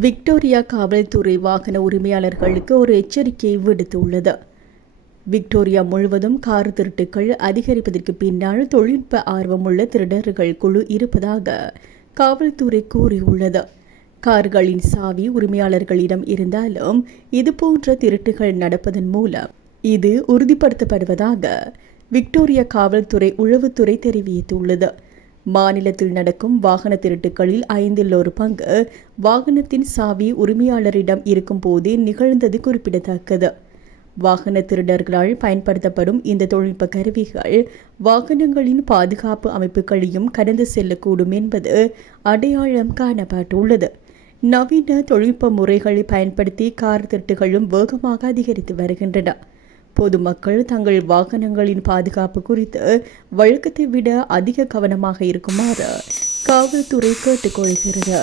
Victoria காவல்துறை வாகன உரிமையாளர்களுக்கு ஒரு எச்சரிக்கையை விடுத்துள்ளது. விக்டோரியா முழுவதும் கார் திருட்டுகள் அதிகரிப்பதற்கு பின்னால் தொழில்நுட்ப ஆர்வமுள்ள திருடர்கள் குழு இருப்பதாக காவல்துறை கூறியுள்ளது. கார்களின் சாவி உரிமையாளர்களிடம் இருந்தாலும் இதுபோன்ற திருட்டுகள் நடப்பதன் மூலம் இது உறுதிப்படுத்தப்படுவதாக விக்டோரியா காவல்துறை உளவுத்துறை தெரிவித்துள்ளது. மாநிலத்தில் நடக்கும் வாகன திருட்டுகளில் ஐந்தில் ஒரு பங்கு வாகனத்தின் சாவி உரிமையாளரிடம் இருக்கும் போதே நிகழ்ந்தது குறிப்பிடத்தக்கது. வாகன திருடர்களால் பயன்படுத்தப்படும் இந்த தொழில்நுட்ப கருவிகள் வாகனங்களின் பாதுகாப்பு அமைப்புகளையும் கடந்து செல்லக்கூடும் என்பது அடையாளம் காணப்பட்டுள்ளது. நவீன தொழில்நுட்ப முறைகளை பயன்படுத்தி கார் திருட்டுகளும் வேகமாக அதிகரித்து வருகின்றன. பொதுமக்கள் தங்கள் வாகனங்களின் பாதுகாப்பு குறித்து வழக்கத்தை விட அதிக கவனமாக இருக்குமாறு காவல்துறை கேட்டுக்கொள்கிறது.